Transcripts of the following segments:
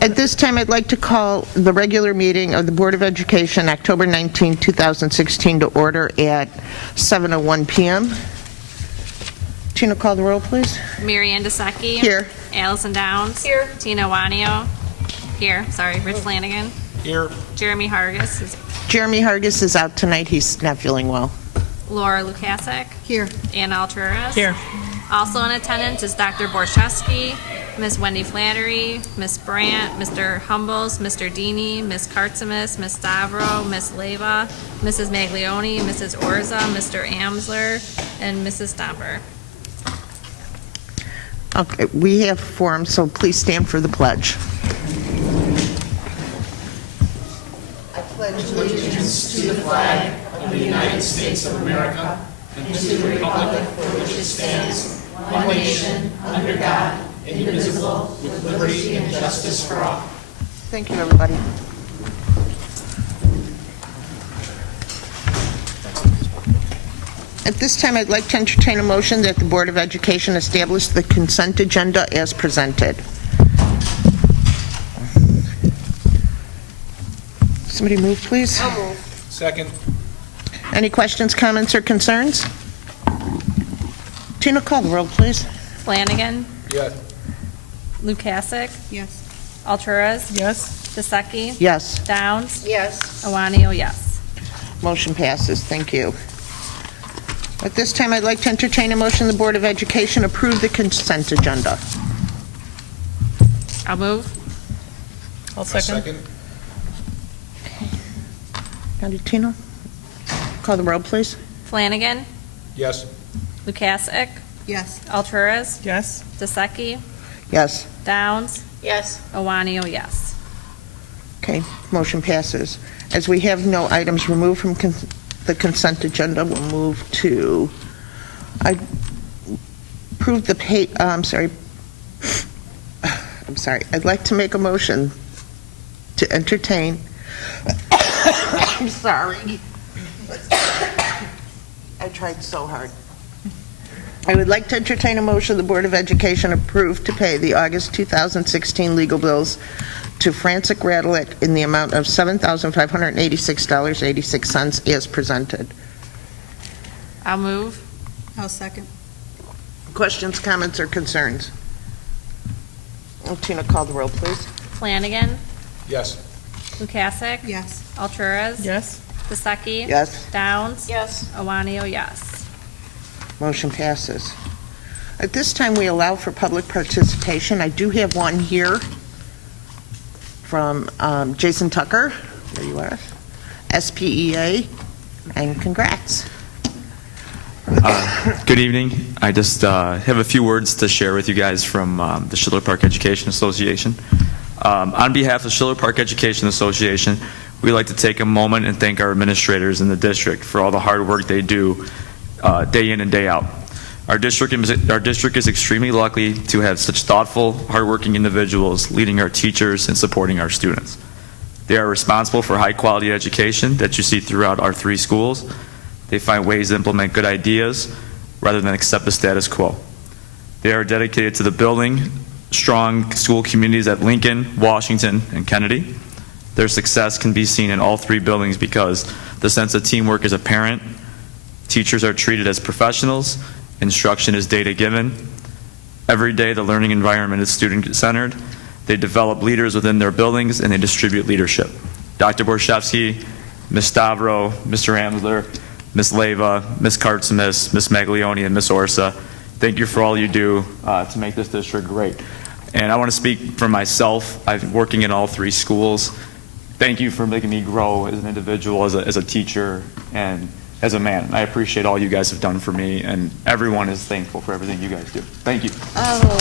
At this time, I'd like to call the regular meeting of the Board of Education, October 19, 2016, to order at 7:01 p.m. Tina, call the roll, please. Mary Ann Desecki. Here. Allison Downs. Here. Tina Wanio. Here. Sorry. Rich Flanagan. Here. Jeremy Hargis. Jeremy Hargis is out tonight. He's not feeling well. Laura Lukasik. Here. Anna Alturas. Here. Also in attendance is Dr. Borchowski, Ms. Wendy Flattery, Ms. Brandt, Mr. Humbles, Mr. Dini, Ms. Kartzimis, Ms. Stavro, Ms. Leva, Mrs. Maglione, Mrs. Orza, Mr. Amsler, and Mrs. Stomper. Okay, we have form, so please stand for the pledge. I pledge allegiance To the flag of the United States of America and to the republic for which it stands, one nation, under God, indivisible, with liberty and justice for all. Thank you, everybody. At this time, I'd like to entertain a motion that the Board of Education establish the consent agenda as presented. Somebody move, please. I'll move. Second. Any questions, comments, or concerns? Tina, call the roll, please. Flanagan. Yes. Lukasik. Yes. Alturas. Yes. Desecki. Yes. Downs. Yes. Awanio, yes. Motion passes. Thank you. At this time, I'd like to entertain a motion the Board of Education approve the consent agenda. I'll move. I'll second. Got it, Tina? Call the roll, please. Flanagan. Yes. Lukasik. Yes. Alturas. Yes. Desecki. Yes. Downs. Yes. Awanio, yes. Okay, motion passes. As we have no items removed from the consent agenda, we'll move to, I approve the pay, I'm sorry, I'd like to make a motion to entertain, I'm sorry, I tried so hard. I would like to entertain a motion the Board of Education approve to pay the August 2016 legal bills to Francis Radlick in the amount of $7,586.86 as presented. I'll move. I'll second. Questions, comments, or concerns? Tina, call the roll, please. Flanagan. Yes. Lukasik. Yes. Alturas. Yes. Desecki. Yes. Downs. Yes. Awanio, yes. Motion passes. At this time, we allow for public participation. I do have one here from Jason Tucker. There you are. SPEA, and congrats. Good evening. I just have a few words to share with you guys from the Schiller Park Education Association. On behalf of Schiller Park Education Association, we'd like to take a moment and thank our administrators in the district for all the hard work they do day in and day out. Our district is extremely lucky to have such thoughtful, hardworking individuals leading our teachers and supporting our students. They are responsible for high-quality education that you see throughout our 3 schools. They find ways to implement good ideas rather than accept the status quo. They are dedicated to the building strong school communities at Lincoln, Washington, and Kennedy. Their success can be seen in all 3 buildings because the sense of teamwork is apparent. Teachers are treated as professionals. Instruction is data-given. Every day, the learning environment is student-centered. They develop leaders within their buildings, and they distribute leadership. Dr. Borchowski, Ms. Stavro, Mr. Amsler, Ms. Leva, Ms. Kartzimis, Ms. Maglione, and Ms. Orsa, thank you for all you do to make this district great. And I want to speak for myself. I've been working in all 3 schools. Thank you for making me grow as an individual, as a teacher, and as a man. I appreciate all you guys have done for me, and everyone is thankful for everything you guys do. Thank you. Oh.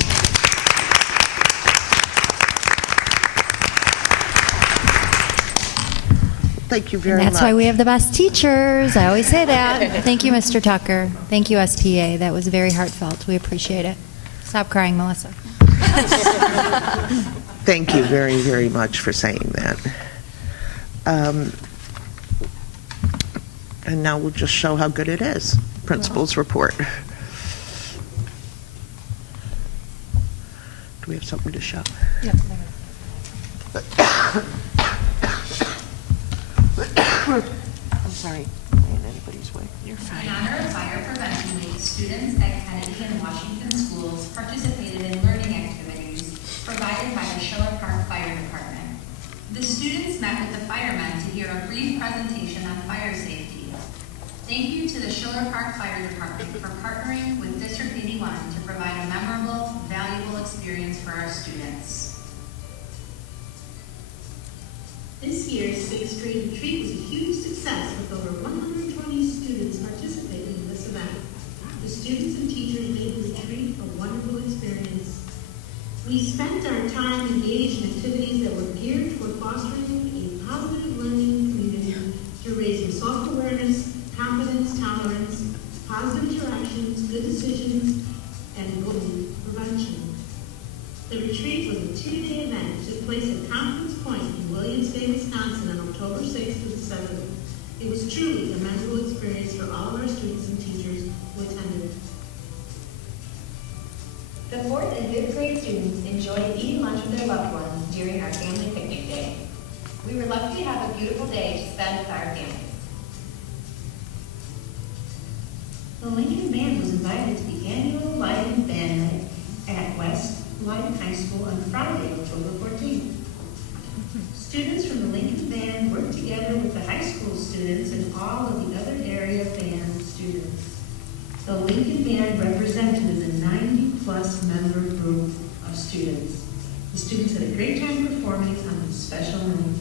Thank you very much. That's why we have the best teachers. I always say that. Thank you, Mr. Tucker. Thank you, SPA. That was very heartfelt. We appreciate it. Stop crying, Melissa. Thank you very, very much for saying that. And now we'll just show how good it is. Principal's report. Do we have something to show? Yep. The students met with the firemen to hear a brief presentation on fire safety. Thank you to the Schiller Park Fire Department for partnering with District 81 to provide a memorable, valuable experience for our students. This year's 6th grade retreat was a huge success with over 120 students participating in this event. The students and teachers made the retreat a wonderful experience. We spent our time engaged in activities that were geared toward fostering a positive learning community through raising self-awareness, confidence, tolerance, positive interactions, good decisions, and bullying prevention. The retreat was a 2-day event that took place at Conference Point in Williamsville, Wisconsin on October 6th to the 7th. It was truly a memorable experience for all of our students and teachers who attended. The 4th and 5th grade students enjoyed eating lunch with their loved ones during our family picnic day. We were lucky to have a beautiful day to spend with our families. The Lincoln Band was invited to the annual Lion Band Night at West Lyon High School on Friday, October 14th. Students from the Lincoln Band worked together with the high school students and all of the other area band students. The Lincoln Band represented a 90-plus member group of students. The students had a great time performing on this special night.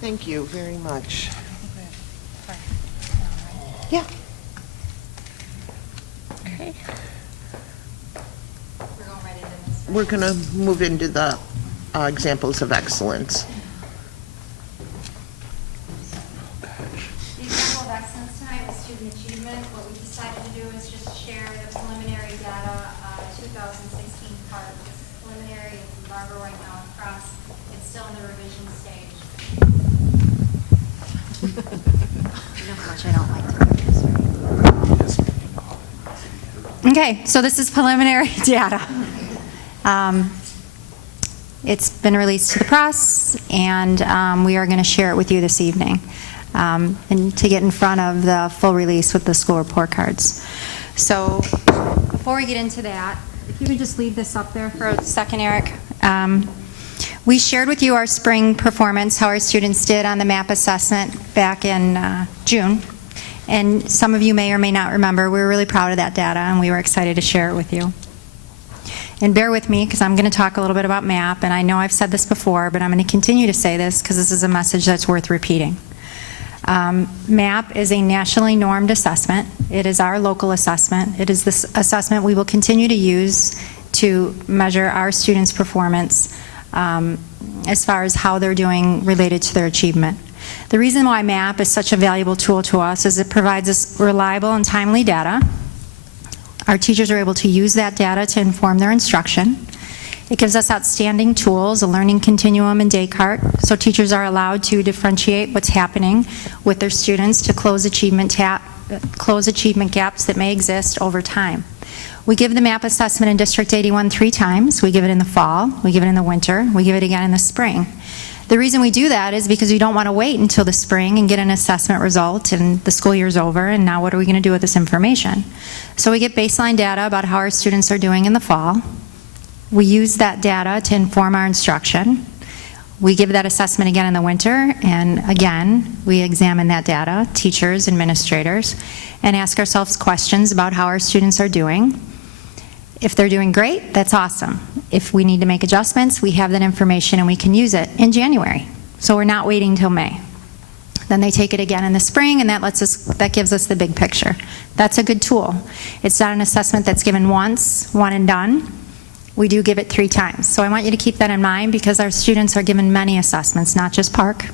Thank you very much. Yeah. Okay. We're going to move into the examples of excellence. The example of excellence tonight was student achievement. What we decided to do is just share the preliminary data, 2016 part. This is preliminary, it's embargo right now across. It's still in the revision stage. You know how much I don't like to do this, right? Okay, so this is preliminary data. It's been released to the press, and we are going to share it with you this evening, and to get in front of the full release with the school report cards. So before we get into that, if you could just leave this up there for a second, Eric. We shared with you our spring performance, how our students did on the MAP assessment back in June. And some of you may or may not remember, we were really proud of that data, and we were excited to share it with you. And bear with me, because I'm going to talk a little bit about MAP, and I know I've said this before, but I'm going to continue to say this because this is a message that's worth repeating. MAP is a nationally normed assessment. It is our local assessment. It is this assessment we will continue to use to measure our students' performance as far as how they're doing related to their achievement. The reason why MAP is such a valuable tool to us is it provides us reliable and timely data. Our teachers are able to use that data to inform their instruction. It gives us outstanding tools, a learning continuum and Descartes, so teachers are allowed to differentiate what's happening with their students to close achievement gaps that may exist over time. We give the MAP assessment in District 81 3 times. We give it in the fall, we give it in the winter, we give it again in the spring. The reason we do that is because we don't want to wait until the spring and get an assessment result and the school year's over, and now what are we going to do with this information? So we get baseline data about how our students are doing in the fall. We use that data to inform our instruction. We give that assessment again in the winter, and again, we examine that data, teachers, administrators, and ask ourselves questions about how our students are doing. If they're doing great, that's awesome. If we need to make adjustments, we have that information and we can use it in January. So we're not waiting till May. Then they take it again in the spring, and that gives us the big picture. That's a good tool. It's not an assessment that's given once, one and done. We do give it 3 times. So I want you to keep that in mind because our students are given many assessments, not just PARC.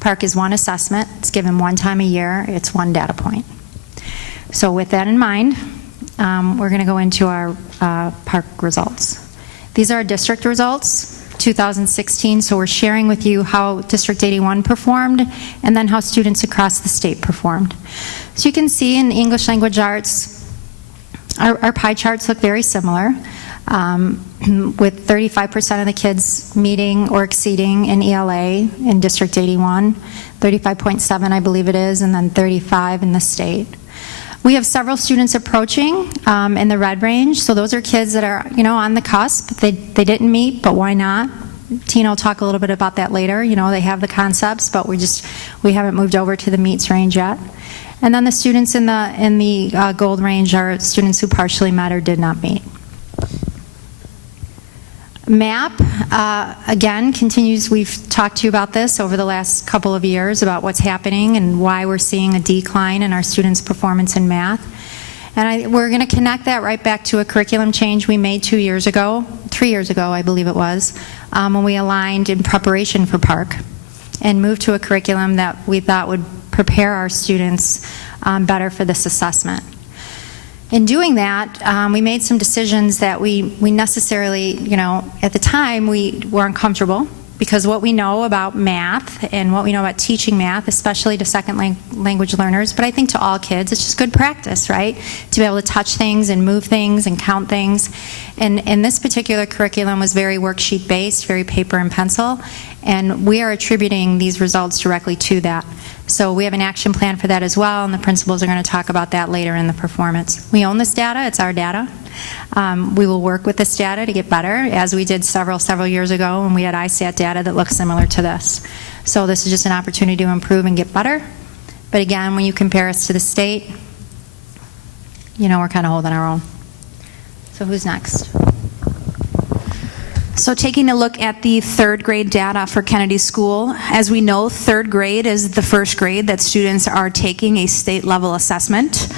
PARC is one assessment. It's given 1 time a year. It's 1 data point. So with that in mind, we're going to go into our PARC results. These are our district results, 2016, so we're sharing with you how District 81 performed and then how students across the state performed. So you can see in English language arts, our pie charts look very similar. with 35% of the kids meeting or exceeding in ELA in District 81, 35.7 I believe it is, and then 35 in the state. We have several students approaching in the red range, so those are kids that are, on the cusp. They didn't meet, but why not? Tina will talk a little bit about that later. They have the concepts, but we haven't moved over to the meets range yet. And then the students in the gold range are students who partially met or did not meet. MAP, again, continues. We've talked to you about this over the last couple of years about what's happening and why we're seeing a decline in our students' performance in math. And we're going to connect that right back to a curriculum change we made 3 years ago, I believe it was, when we aligned in preparation for PARCC and moved to a curriculum that we thought would prepare our students better for this assessment. In doing that, we made some decisions that we necessarily, at the time we were uncomfortable, because what we know about math and what we know about teaching math, especially to second language learners, but I think to all kids, it's just good practice, right? To be able to touch things and move things and count things. And this particular curriculum was very worksheet based, very paper and pencil, and we are attributing these results directly to that. So we have an action plan for that as well, and the principals are going to talk about that later in the performance. We own this data, it's our data. We will work with this data to get better, as we did several years ago when we had ISAT data that looks similar to this. So this is just an opportunity to improve and get better. But again, when you compare us to the state, we're kind of holding our own. So who's next? So taking a look at the third grade data for Kennedy School, as we know, third grade is the first grade that students are taking a state level assessment.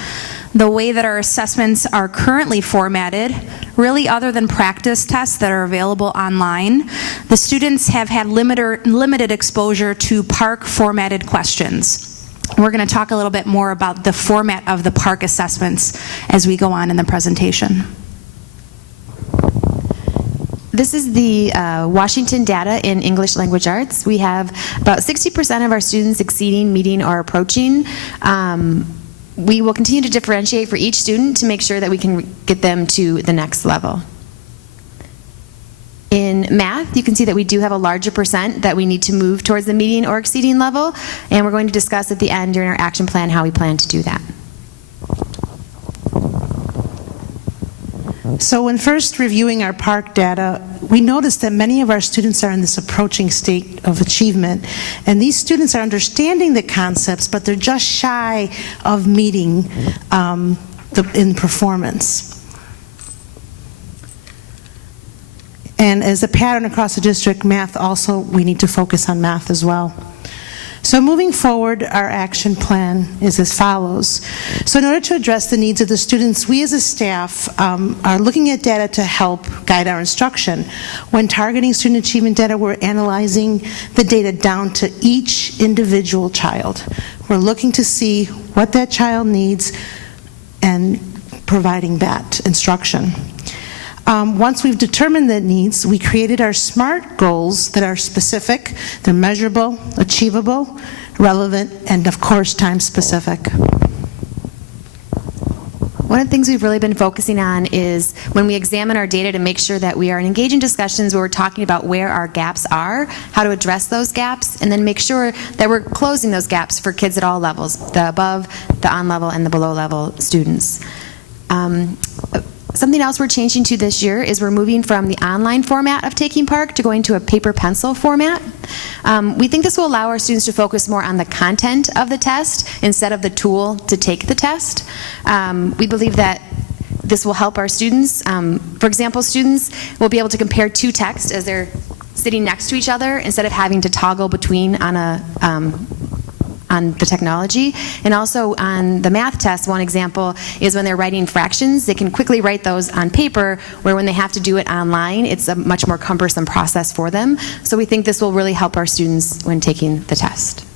The way that our assessments are currently formatted, really other than practice tests that are available online, the students have had limited exposure to PARCC formatted questions. We're going to talk a little bit more about the format of the PARCC assessments as we go on in the presentation. This is the Washington data in English language arts. We have about 60% of our students exceeding, meeting, or approaching. We will continue to differentiate for each student to make sure that we can get them to the next level. In math, you can see that we do have a larger percent that we need to move towards the meeting or exceeding level, and we're going to discuss at the end during our action plan how we plan to do that. So when first reviewing our PARCC data, we noticed that many of our students are in this approaching state of achievement. And these students are understanding the concepts, but they're just shy of meeting in performance. And as a pattern across the district, math also, we need to focus on math as well. So moving forward, our action plan is as follows. So in order to address the needs of the students, we as a staff are looking at data to help guide our instruction. When targeting student achievement data, we're analyzing the data down to each individual child. We're looking to see what that child needs and providing that instruction. Once we've determined the needs, we created our SMART goals that are specific, they're measurable, achievable, relevant, and of course, time specific. One of the things we've really been focusing on is when we examine our data to make sure that we are engaged in discussions where we're talking about where our gaps are, how to address those gaps, and then make sure that we're closing those gaps for kids at all levels, the above, the on level, and the below level students. Something else we're changing to this year is we're moving from the online format of taking PARCC to going to a paper pencil format. We think this will allow our students to focus more on the content of the test instead of the tool to take the test. We believe that this will help our students. For example, students will be able to compare two texts as they're sitting next to each other instead of having to toggle between on the technology. And also on the math test, one example is when they're writing fractions, they can quickly write those on paper, where when they have to do it online, it's a much more cumbersome process for them. So we think this will really help our students when taking the test.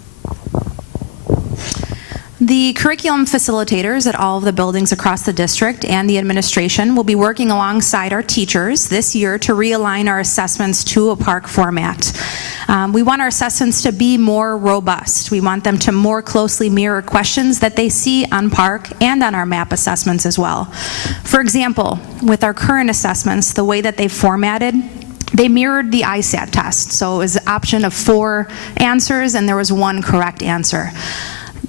The curriculum facilitators at all of the buildings across the district and the administration will be working alongside our teachers this year to realign our assessments to a PARCC format. We want our assessments to be more robust. We want them to more closely mirror questions that they see on Park and on our MAP assessments as well. For example, with our current assessments, the way that they've formatted, they mirrored the ISAT test. So it was an option of 4 answers and there was 1 correct answer.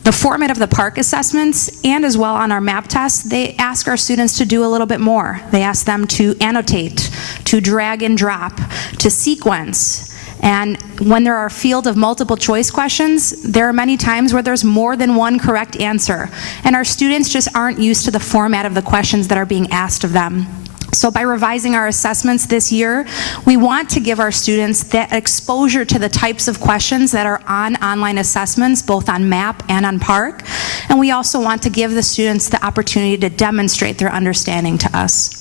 The format of the Park assessments and as well on our MAP test, they ask our students to do a little bit more. They ask them to annotate, to drag and drop, to sequence. And when there are a field of multiple choice questions, there are many times where there's more than 1 correct answer. And our students just aren't used to the format of the questions that are being asked of them. So by revising our assessments this year, we want to give our students that exposure to the types of questions that are on online assessments, both on MAP and on Park. And we also want to give the students the opportunity to demonstrate their understanding to us.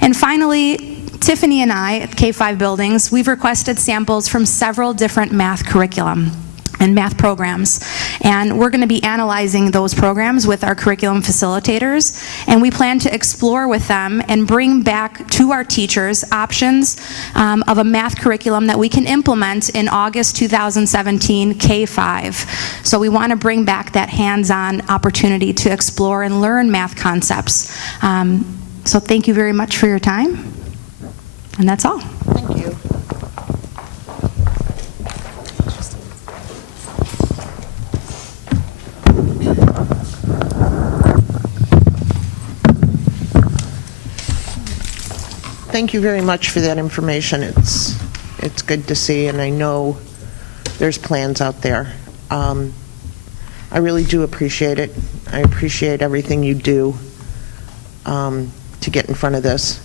And finally, Tiffany and I at K-5 Buildings, we've requested samples from several different math curriculum and math programs. And we're going to be analyzing those programs with our curriculum facilitators, and we plan to explore with them and bring back to our teachers options of a math curriculum that we can implement in August 2017 K-5. So we want to bring back that hands-on opportunity to explore and learn math concepts. So thank you very much for your time, and that's all. Thank you. Thank you very much for that information. It's good to see, and I know there's plans out there. I really do appreciate it. I appreciate everything you do to get in front of this.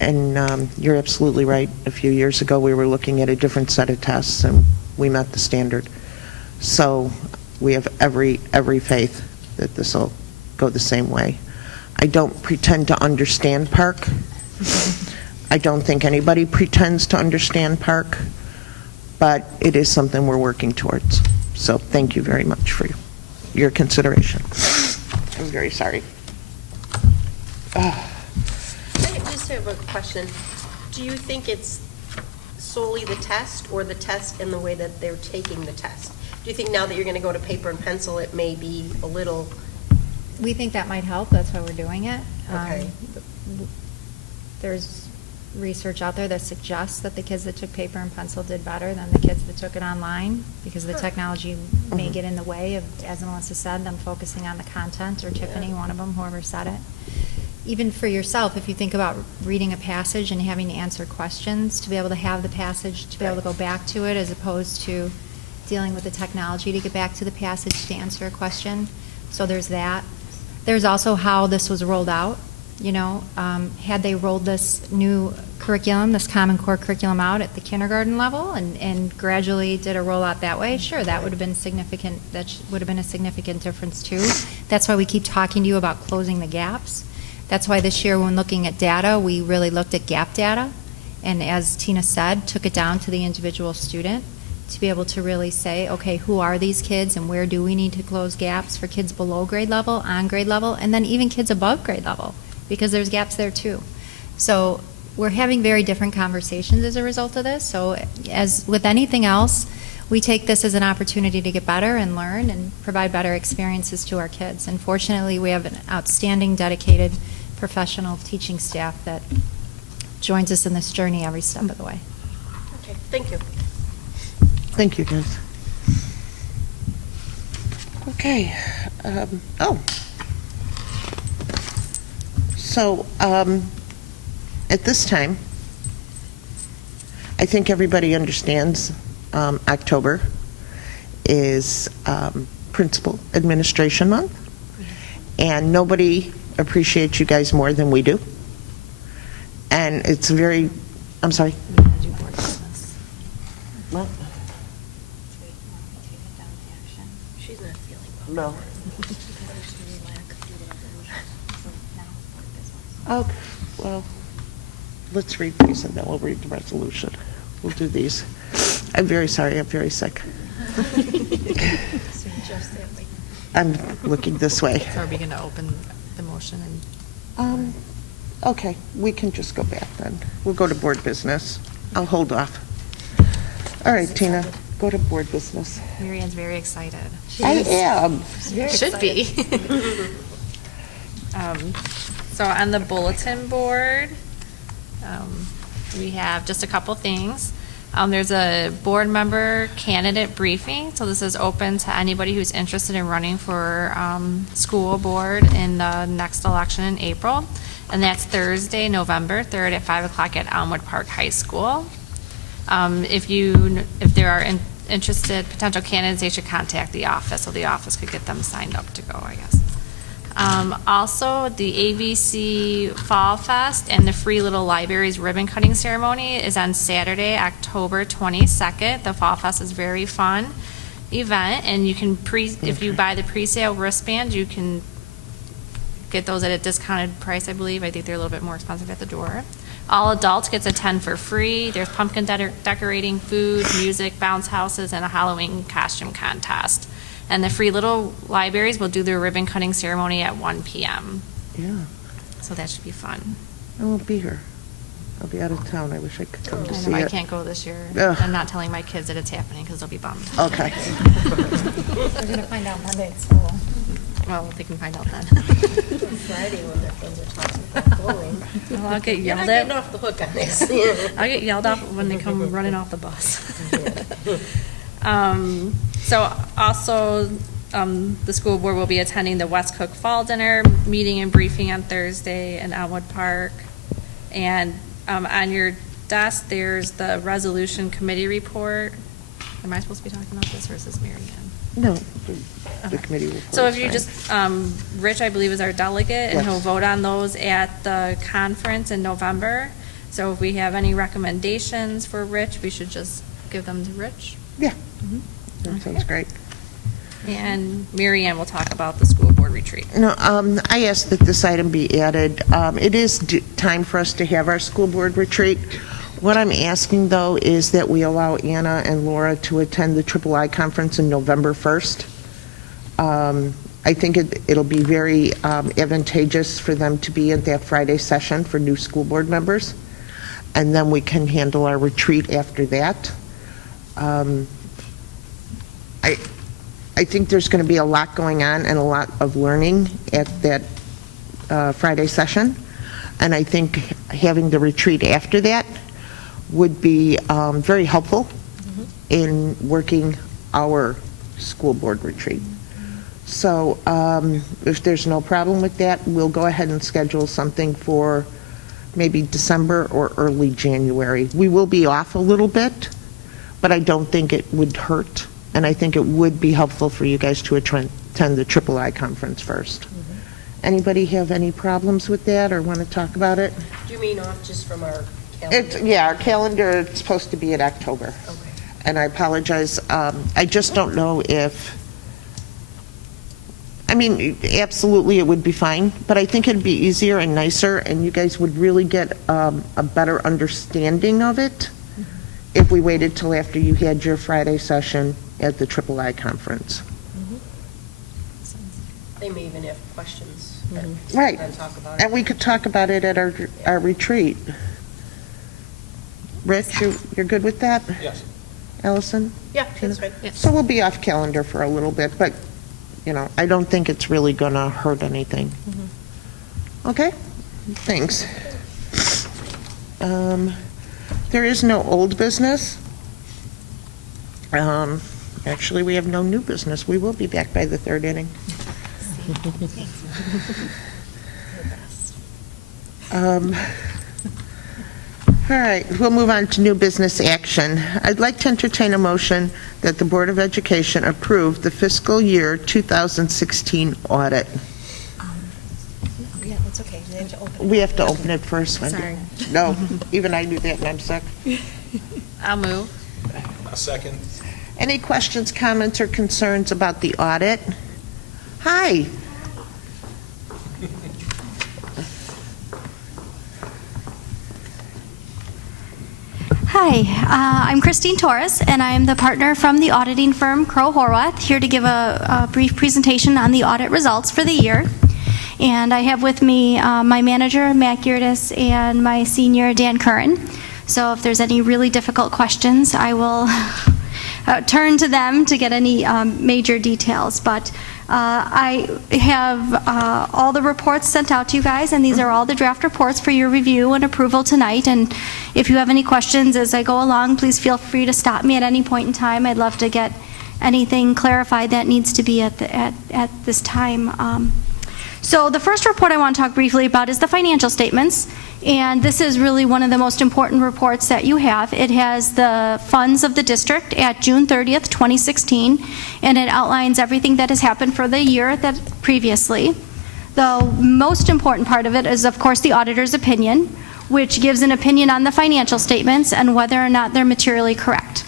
And you're absolutely right. A few years ago, we were looking at a different set of tests, and we met the standard. So we have every faith that this will go the same way. I don't pretend to understand Park. I don't think anybody pretends to understand Park, but it is something we're working towards. So thank you very much for your consideration. I'm very sorry. I just have a question. Do you think it's solely the test or the test and the way that they're taking the test? Do you think now that you're going to go to paper and pencil, it may be a little... We think that might help. That's why we're doing it. Okay. There's research out there that suggests that the kids that took paper and pencil did better than the kids that took it online because the technology may get in the way of, as Melissa said, them focusing on the content, or Tiffany, one of them, whoever said it. Even for yourself, if you think about reading a passage and having to answer questions, to be able to have the passage, to be able to go back to it as opposed to dealing with the technology to get back to the passage to answer a question. So there's that. There's also how this was rolled out. You know, had they rolled this new curriculum, this Common Core curriculum out at the kindergarten level and gradually did a rollout that way, sure, that would have been significant. That would have been a significant difference too. That's why we keep talking to you about closing the gaps. That's why this year when looking at data, we really looked at gap data. And as Tina said, took it down to the individual student to be able to really say, okay, who are these kids and where do we need to close gaps for kids below grade level, on grade level, and then even kids above grade level, because there's gaps there too. So we're having very different conversations as a result of this. So as with anything else, we take this as an opportunity to get better and learn and provide better experiences to our kids. And fortunately, we have an outstanding, dedicated, professional teaching staff that joins us in this journey every step of the way. Okay, thank you. Thank you, guys. Okay. So at this time, I think everybody understands October is Principal Administration Month, and nobody appreciates you guys more than we do. And it's very, I'm sorry? What? She's not feeling well. No. Oh, well, let's read these and then we'll read the resolution. We'll do these. I'm very sorry, I'm very sick. I'm looking this way. So are we going to open the motion? And Okay, we can just go back then. We'll go to board business. I'll hold off. All right, Tina, go to board business. Mary Ann's very excited. I am. Should be. So on the bulletin board, we have just a couple things. There's a board member candidate briefing, so this is open to anybody who's interested in running for school board in the next election in April, and that's Thursday, November 3rd at 5 o'clock at Elmwood Park High School. If there are interested potential candidates, they should contact the office, so the office could get them signed up to go, I guess. Also, the ABC Fall Fest and the Free Little Libraries ribbon cutting ceremony is on Saturday, October 22nd. The Fall Fest is a very fun event, and you can if you buy the pre-sale wristband, you can get those at a discounted price, I believe. I think they're a little bit more expensive at the door. All adults gets attend for free. There's pumpkin decorating, food, music, bounce houses, and a Halloween costume contest. And the Free Little Libraries will do their ribbon cutting ceremony at 1 p.m. Yeah, So that should be fun. I won't be here. I'll be out of town. I wish I could come to I see know I it. can't go this year. Ugh. I'm not telling my kids that it's happening because they'll be bummed. Okay. They're going to find out Monday at school. Well, they can find out then. Friday when their friends are talking about going. Well, I'll get You're yelled not at. getting off the hook on this. I'll get yelled at when they come running off the bus. So also, the school board will be attending the West Cook Fall Dinner meeting and briefing on Thursday in Elmwood Park. And on your desk, there's the resolution committee report. Am I supposed to be talking about this, or is this Mary Ann? No, the committee report. So if is you fine. just, Rich, I believe, is our delegate, and Yes. he'll vote on those at the conference in November. So if we have any recommendations for Rich, we should just give them to Rich. Yeah, that sounds great. And Mary Ann will talk about the school board retreat. No, I asked that this item be added. It is time for us to have our school board retreat. What I'm asking, though, is that we allow Anna and Laura to attend the III conference in November 1st. I think it'll be very advantageous for them to be at that Friday session for new school board members, and then we can handle our retreat after that. I think there's going to be a lot going on and a lot of learning at that Friday session, and I think having the retreat after that would be very helpful in working our school board retreat. So if there's no problem with that, we'll go ahead and schedule something for maybe December or early January. We will be off a little bit, but I don't think it would hurt, and I think it would be helpful for you guys to attend the III conference first. Anybody have any problems with that or want to talk about it? Do you mean off just from our calendar? Yeah, our calendar is supposed to be in October. Okay. And I apologize. I just don't know if, I mean, absolutely it would be fine, but I think it'd be easier and nicer, and you guys would really get a better understanding of it if we waited till after you had your Friday session at the III conference. They may even have questions. Right. And talk about it. And we could talk about it at our retreat. Rich, you're good with that? Yes. Allison? Yeah, that's right. So we'll be off calendar for a little bit, but, I don't think it's really going to hurt anything. Okay? Thanks. There is no old business. Actually, we have no new business. We will be back by the third inning. All right, we'll move on to new business action. I'd like to entertain a motion that the Board of Education approve the fiscal year 2016 audit. Yeah, that's okay. They have to open it. We have to open it first, Wendy. Sorry. No, even I knew that, and I'm sick. I'll move. A second. Any questions, comments, or concerns about the audit? Hi. Hi, I'm Christine Torres, and I'm the partner from the auditing firm Crowe Horwath, here to give a brief presentation on the audit results for the year. And I have with me my manager, Matt Girdis, and my senior, Dan Curran. So if there's any really difficult questions, I will turn to them to get any major details. But I have all the reports sent out to you guys, and these are all the draft reports for your review and approval tonight. And if you have any questions as I go along, please feel free to stop me at any point in time. I'd love to get anything clarified that needs to be at this time. So the first report I want to talk briefly about is the financial statements, and this is really one of the most important reports that you have. It has the funds of the district at June 30th, 2016, and it outlines everything that has happened for the year that previously. The most important part of it is, of course, the auditor's opinion, which gives an opinion on the financial statements and whether or not they're materially correct.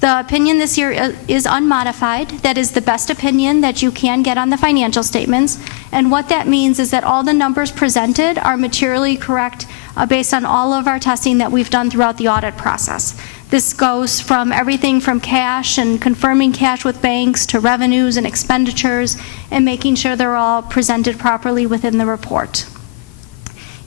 The opinion this year is unmodified. That is the best opinion that you can get on the financial statements. And what that means is that all the numbers presented are materially correct based on all of our testing that we've done throughout the audit process. This goes from everything from cash and confirming cash with banks to revenues and expenditures and making sure they're all presented properly within the report.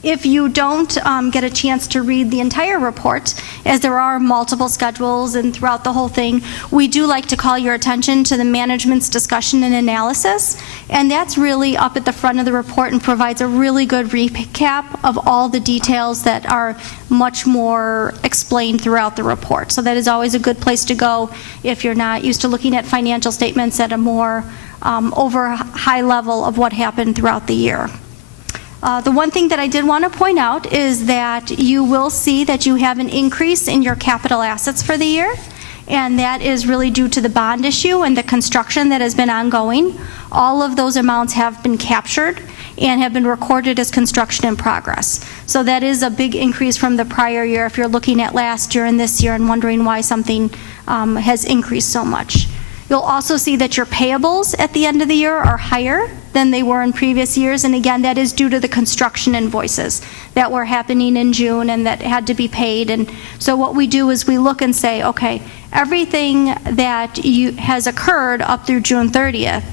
If you don't get a chance to read the entire report, as there are multiple schedules and throughout the whole thing, we do like to call your attention to the management's discussion and analysis, and that's really up at the front of the report and provides a really good recap of all the details that are much more explained throughout the report. So that is always a good place to go if you're not used to looking at financial statements at a more over high level of what happened throughout the year. The one thing that I did want to point out is that you will see that you have an increase in your capital assets for the year, and that is really due to the bond issue and the construction that has been ongoing. All of those amounts have been captured and have been recorded as construction in progress. So that is a big increase from the prior year if you're looking at last year and this year and wondering why something has increased so much. You'll also see that your payables at the end of the year are higher than they were in previous years, and again, that is due to the construction invoices that were happening in June and that had to be paid. And so what we do is we look and say, okay, everything that has occurred up through June 30th,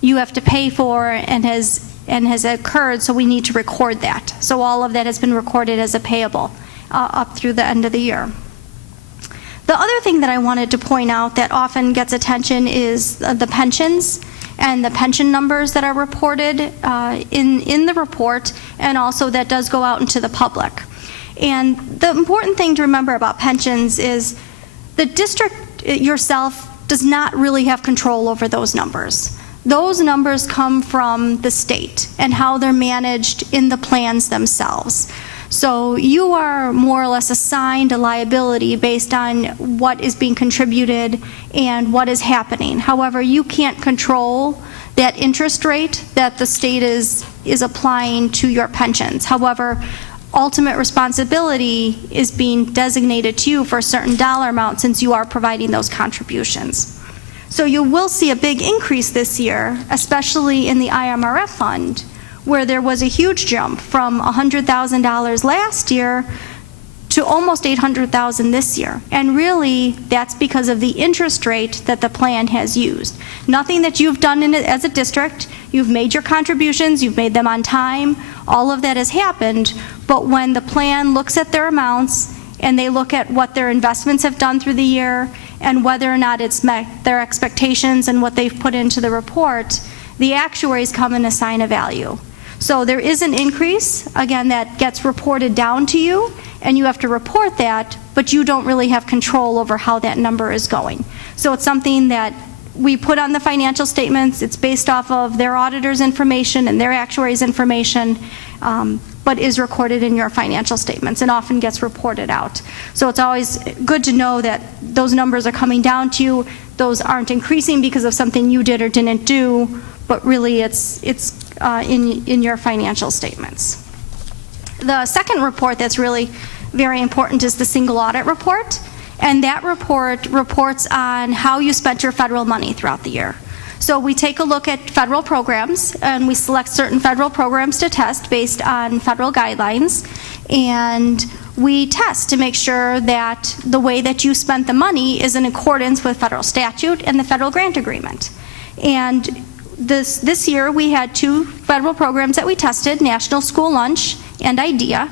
you have to pay for and has occurred, so we need to record that. So all of that has been recorded as a payable up through the end of the year. The other thing that I wanted to point out that often gets attention is the pensions and the pension numbers that are reported in the report, and also that does go out into the public. And the important thing to remember about pensions is the district yourself does not really have control over those numbers. Those numbers come from the state and how they're managed in the plans themselves. So you are more or less assigned a liability based on what is being contributed and what is happening. However, you can't control that interest rate that the state is applying to your pensions. However, ultimate responsibility is being designated to you for a certain dollar amount since you are providing those contributions. So you will see a big increase this year, especially in the IMRF fund, where there was a huge jump from $100,000 last year to almost $800,000 this year. And really, that's because of the interest rate that the plan has used. Nothing that you've done in it as a district. You've made your contributions, you've made them on time, all of that has happened, but when the plan looks at their amounts and they look at what their investments have done through the year and whether or not it's met their expectations and what they've put into the report, the actuaries come and assign a value. So there is an increase, again, that gets reported down to you, and you have to report that, but you don't really have control over how that number is going. So it's something that we put on the financial statements. It's based off of their auditor's information and their actuary's information, but is recorded in your financial statements and often gets reported out. So it's always good to know that those numbers are coming down to you. Those aren't increasing because of something you did or didn't do, but really it's in your financial statements. The second report that's really very important is the single audit report, and that report reports on how you spent your federal money throughout the year. So we take a look at federal programs, and we select certain federal programs to test based on federal guidelines, and we test to make sure that the way that you spent the money is in accordance with federal statute and the federal grant agreement. And this year we had two federal programs that we tested, National School Lunch and IDEA.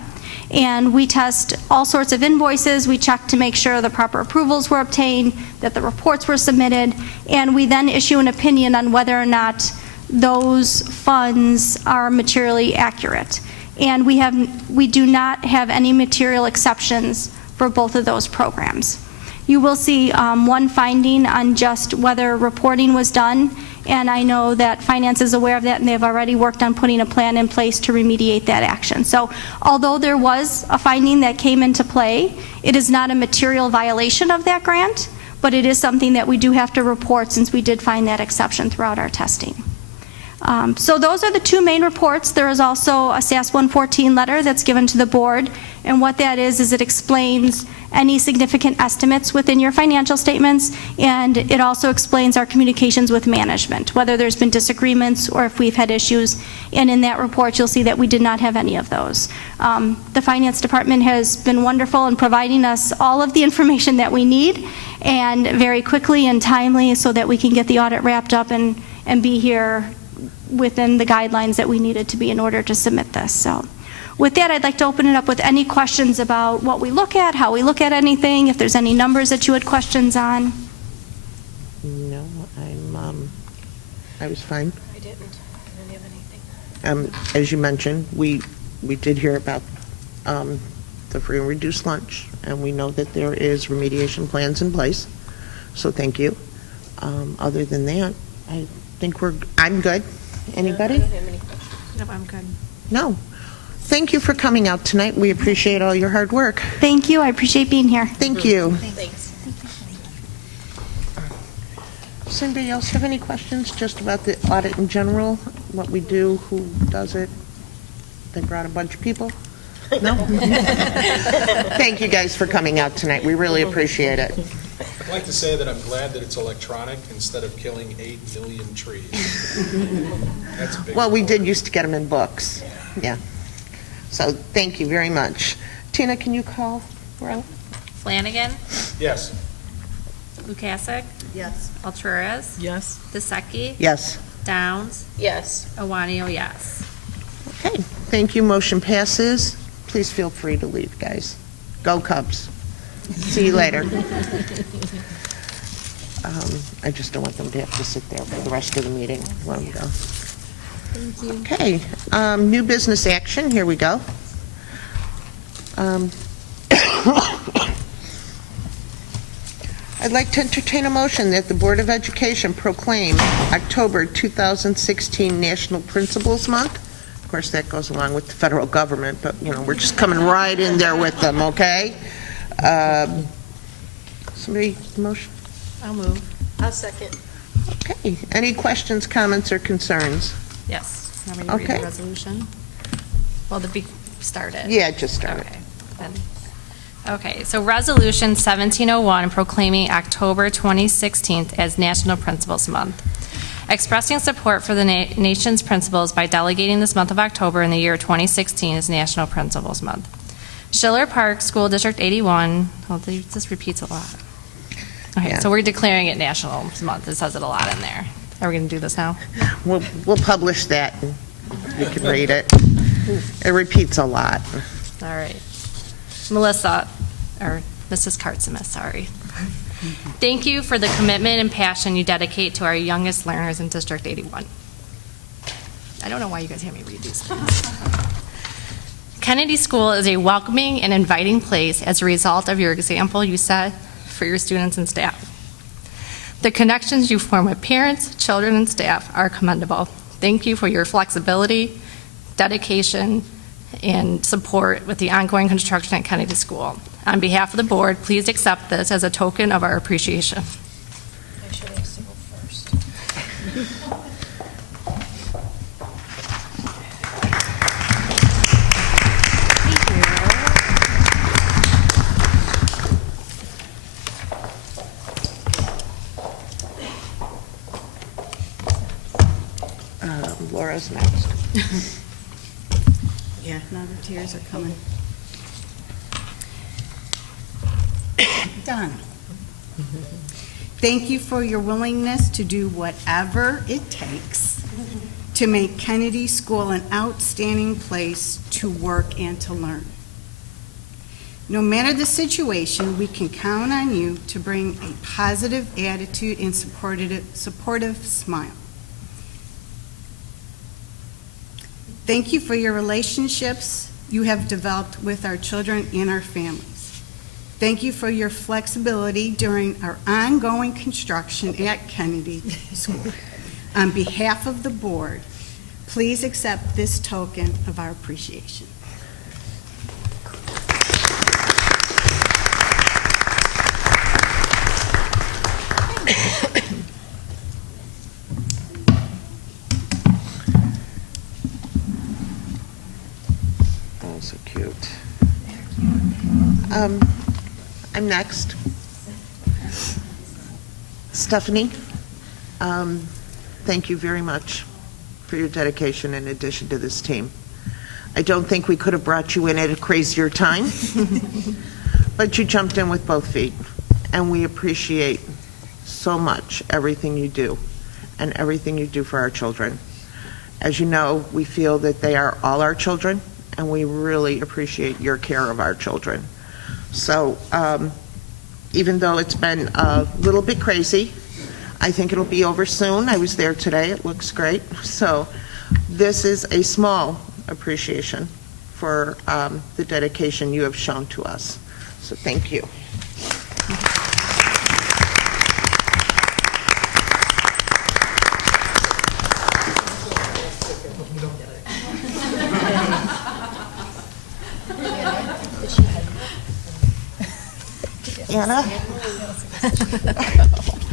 And we test all sorts of invoices. We check to make sure the proper approvals were obtained, that the reports were submitted, and we then issue an opinion on whether or not those funds are materially accurate. And we do not have any material exceptions for both of those programs. You will see one finding on just whether reporting was done, and I know that finance is aware of that, and they've already worked on putting a plan in place to remediate that action. So although there was a finding that came into play, it is not a material violation of that grant, but it is something that we do have to report since we did find that exception throughout our testing. So those are the two main reports. There is also a SAS 114 letter that's given to the board, and what that is it explains any significant estimates within your financial statements, and it also explains our communications with management, whether there's been disagreements or if we've had issues, and in that report you'll see that we did not have any of those. The finance department has been wonderful in providing us all of the information that we need, and very quickly and timely, so that we can get the audit wrapped up and be here within the guidelines that we needed to be in order to submit this. So with that, I'd like to open it up with any questions about what we look at, how we look at anything, if there's any numbers that you had questions on. No, I was fine. I didn't have anything. As you mentioned, we did hear about the free and reduced lunch, and we know that there is remediation plans in place, so thank you. Other than that, I think I'm good. Anybody? I don't have any questions. Nope, I'm good. No. Thank you for coming out tonight. We appreciate all your hard work. Thank you. I appreciate being here. Thank you. Thanks. Does anybody else have any questions just about the audit in general? What we do, who does it? They brought a bunch of people? No? Thank you guys for coming out tonight. We really appreciate it. I'd like to say that I'm glad that it's electronic instead of killing 8 million trees. That's a big Well, we did used to get them in books. Yeah. So thank you very much. Tina, can you call? Flanagan, Yes. Lukasik, Yes. Alturas, Yes. Desecki, Yes. Downs, Yes. Awanio, yes. Okay, thank you. Motion passes. Please feel free to leave, guys. Go Cubs. See you later. I just don't want them to have to sit there for the rest of the meeting. Let them go. Thank you. Okay, new business action, here we go. I'd like to entertain a motion that the Board of Education proclaim October 2016 National Principals Month. Of course, that goes along with the federal government, but, you know, we're just coming right in there with them, okay? Somebody, motion? I'll move. I'll second. Okay, any questions, comments, or concerns? Yes. Want me to read Okay. the resolution? Well, the be started. Yeah, just started. Okay. Okay, so Resolution 1701 proclaiming October 2016 as National Principals Month. Expressing support for the nation's principals by delegating this month of October in the year 2016 as National Principals Month. Schiller Park School District 81, oh, this repeats a lot. Okay, Yeah. so we're declaring it National Month. It says it a lot in there. Are we going to do this now? We'll publish that, and you can read it. It repeats a lot. All right. Melissa, or Mrs. Kartzimus, sorry. Thank you for the commitment and passion you dedicate to our youngest learners in District 81. I don't know why you guys have me read these things. Kennedy School is a welcoming and inviting place as a result of your example you set for your students and staff. The connections you form with parents, children, and staff are commendable. Thank you for your flexibility, dedication, and support with the ongoing construction at Kennedy School. On behalf of the board, please accept this as a token of our appreciation. I should ask to go first. Laura's next. Yeah, now the tears are coming. Done. Thank you for your willingness to do whatever it takes to make Kennedy School an outstanding place to work and to learn. No matter the situation, we can count on you to bring a positive attitude and supportive smile. Thank you for your relationships you have developed with our children and our families. Thank you for your flexibility during our ongoing construction at Kennedy School. On behalf of the board, please accept this token of our appreciation. Oh, so cute. I'm next. Stephanie, thank you very much for your dedication in addition to this team. I don't think we could have brought you in at a crazier time, but you jumped in with both feet, and we appreciate so much everything you do and everything you do for our children. As you know, we feel that they are all our children, and we really appreciate your care of our children. So even though it's been a little bit crazy, I think it'll be over soon. I was there today. It looks great. So this is a small appreciation for the dedication you have shown to us. So thank you. Anna?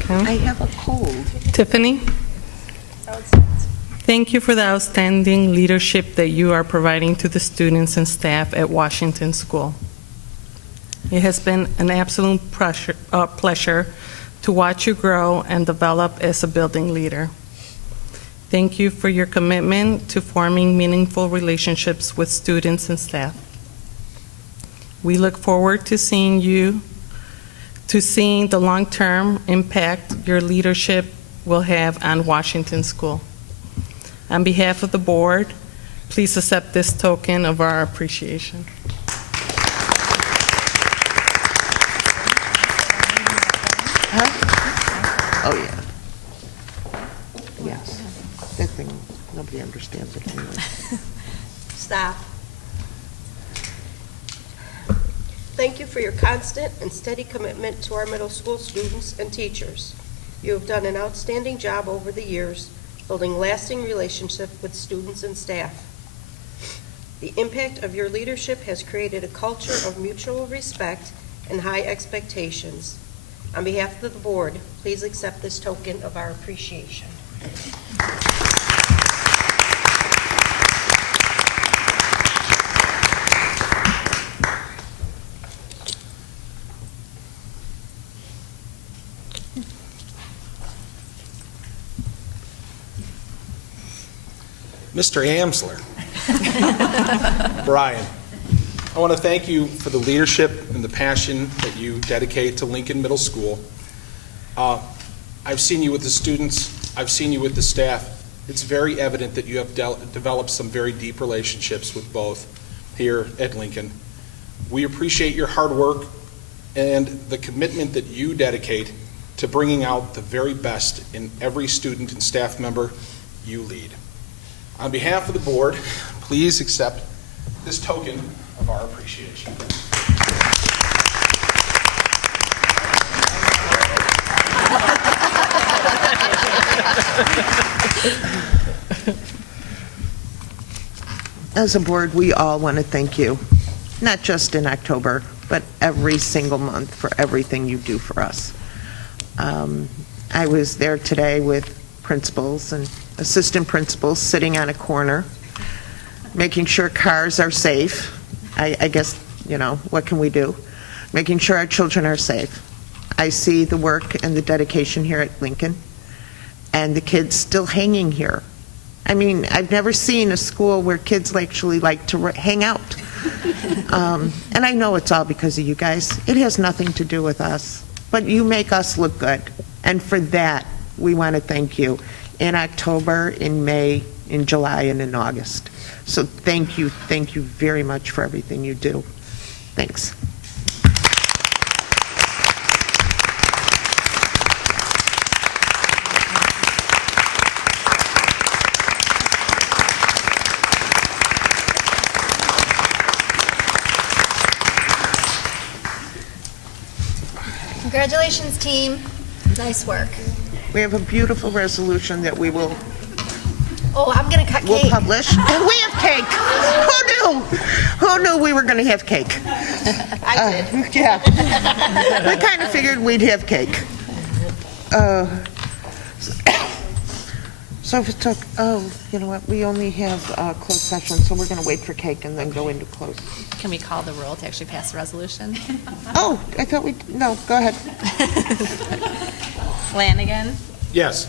I have a cold. Tiffany, thank you for the outstanding leadership that you are providing to the students and staff at Washington School. It has been an absolute pleasure to watch you grow and develop as a building leader. Thank you for your commitment to forming meaningful relationships with students and staff. We look forward to seeing the long-term impact your leadership will have on Washington School. On behalf of the board, please accept this token of our appreciation. Oh, yeah. Yes. That thing, nobody understands it anyway. Stop. Thank you for your constant and steady commitment to our middle school students and teachers. You have done an outstanding job over the years, building lasting relationships with students and staff. The impact of your leadership has created a culture of mutual respect and high expectations. On behalf of the board, please accept this token of our appreciation. Mr. Amsler. Brian, I want to thank you for the leadership and the passion that you dedicate to Lincoln Middle School. I've seen you with the students, I've seen you with the staff. It's very evident that you have developed some very deep relationships with both here at Lincoln. We appreciate your hard work and the commitment that you dedicate to bringing out the very best in every student and staff member you lead. On behalf of the board, please accept this token of our appreciation. As a board, we all want to thank you, not just in October, but every single month for everything you do for us. I was there today with principals and assistant principals sitting on a corner, making sure cars are safe. I guess, you know, what can we do? Making sure our children are safe. I see the work and the dedication here at Lincoln, and the kids still hanging here. I mean, I've never seen a school where kids actually like to hang out. And I know it's all because of you guys. It has nothing to do with us, but you make us look good. And for that, we want to thank you in October, in May, in July, and in August. So thank you very much for everything you do. Thanks. Congratulations, team. Nice work. We have a beautiful resolution that we will Oh, I'm gonna cut cake. publish. And we have cake. Who knew? Who knew we were going to have cake? I did. Yeah. We kind of figured we'd have cake. So if it took, you know what, we only have closed session, so we're going to wait for cake and then go into closed. Can we call the roll to actually pass the resolution? Oh, I thought no, go ahead. Flanagan. Yes.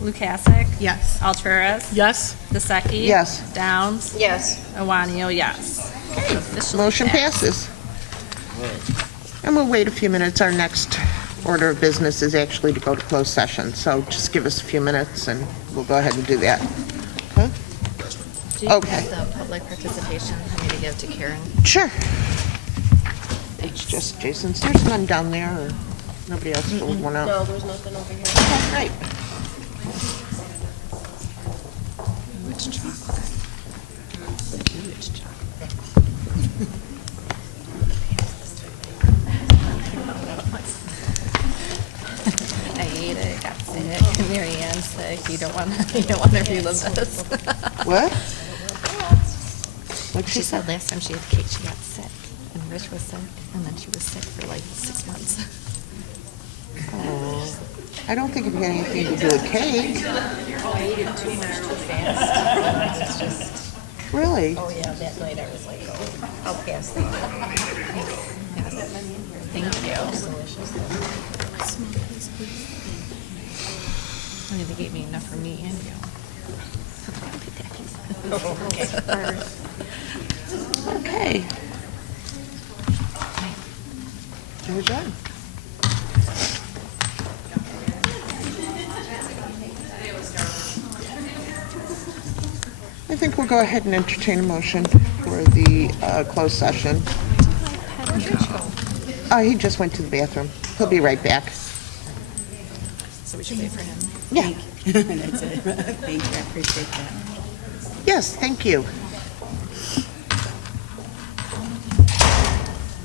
Lukasik. Yes. Alturas. Yes? Dyseki. Yes. Downs. Yes. Iwanio, yes. Officially Motion passed. passes. And we'll wait a few minutes. Our next order of business is actually to go to closed session, so just give us a few minutes and we'll go ahead and do that. Okay? Do you Okay. have the public participation I need to give to Karen? Sure. It's just Jason's. There's none down there, or nobody else filled one out. No, there's nothing over here. Right. Which chocolate? Which chocolate? I ate it, got sick. Mary Ann's sick. You don't want to relive this. What? What'd She said last time she had cake, she got sick, and Rich was sick, and then she was sick for like 6 months. Oh, I don't think it had anything to do with cake. I ate it too much too fast. It's just. Really? Oh yeah, that night I was like, oh, I'll pass that. Thank you. I mean, they gave me enough for me and you. Okay. You're done. I think we'll go ahead and entertain a motion for the closed session. He just went to the bathroom. He'll be right back. So we should wait for him. Yeah. That's it. Thank you, I appreciate that. Yes, thank you.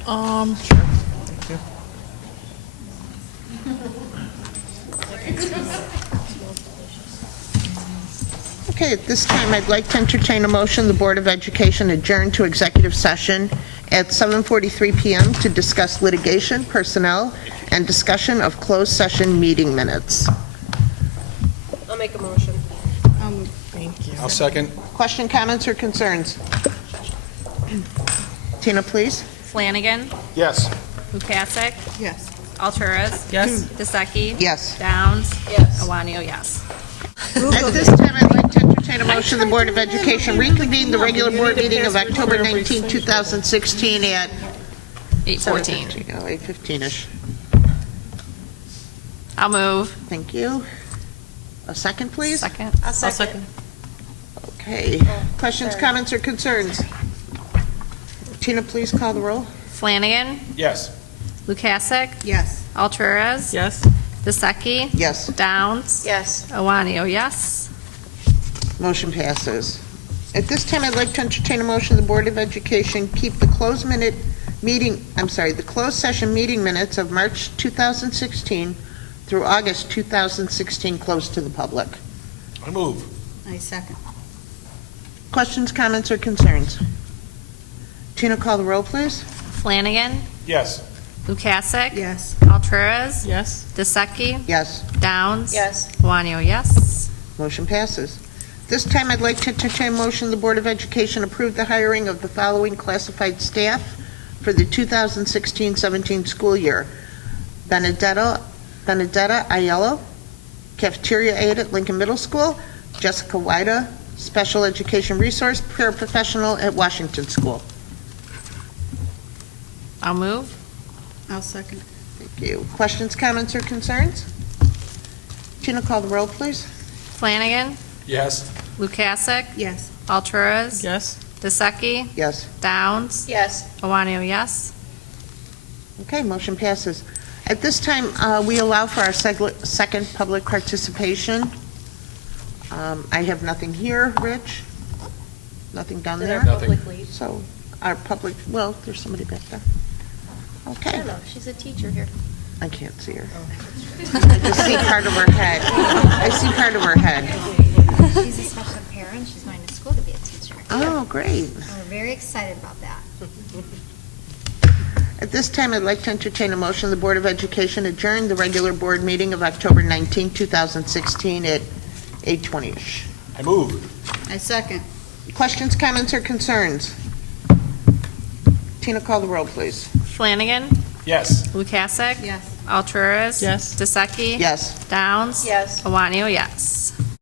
Sure. Thank you. Okay, at this time, I'd like to entertain a motion, the Board of Education adjourn to executive session at 7:43 PM to discuss litigation, personnel, and discussion of closed session meeting minutes. I'll make a motion. Thank you. I'll second. Question, comments, or concerns? Tina, please. Flanagan. Yes. Lukasik. Yes. Alturas. Yes? Dyseki. Yes. Downs. Yes. Iwanio, yes. At this time, I'd like to entertain a motion, the Board of Education reconvene the regular board meeting of October 19, 2016 at 8:14. 8:15-ish. I'll move. Thank you. A second, please? Second. I'll I'll second. Okay. Questions, comments, or concerns? Tina, please call the roll. Flanagan. Yes. Lukasik. Yes. Alturas. Yes? Dyseki. Yes. Downs. Yes. Iwanio, yes. Motion passes. At this time, I'd like to entertain a motion, the Board of Education keep the closed session meeting minutes of March 2016 through August 2016 closed to the public. I move. I second. Questions, comments, or concerns? Tina, call the roll, please. Flanagan. Yes. Lukasik. Yes. Alturas. Yes? Dyseki. Yes. Downs. Yes. Iwanio, yes. Motion passes. This time, I'd like to entertain a motion, the Board of Education approve the hiring of the following classified staff for the 2016-17 school year. Benedetta Aiello, cafeteria aide at Lincoln Middle School. Jessica Wida, special education resource paraprofessional at Washington School. I'll move. I'll second. Thank you. Questions, comments, or concerns? Tina, call the roll, please. Flanagan. Yes. Lukasik. Yes. Alturas. Yes? Dyseki. Yes. Downs. Yes. Iwanio, yes. Okay, motion passes. At this time, we allow for our second public participation. I have nothing here, Rich? Nothing down Did there? our public leave? So, our public, well, there's somebody back there. I Okay, don't know, she's a teacher here. I can't see her. I just see part of her head. I see part of her head. She's a special parent. She's going to school to be a teacher. Oh, great. And we're very excited about that. At this time, I'd like to entertain a motion the Board of Education adjourn the regular board meeting of October 19, 2016 at 8:20-ish. I move. I second. Questions, comments, or concerns? Tina, call the roll, please. Flanagan. Yes. Lukasik. Yes. Alturas. Yes. DeSeki. Yes. Downs. Yes. Awanio, yes.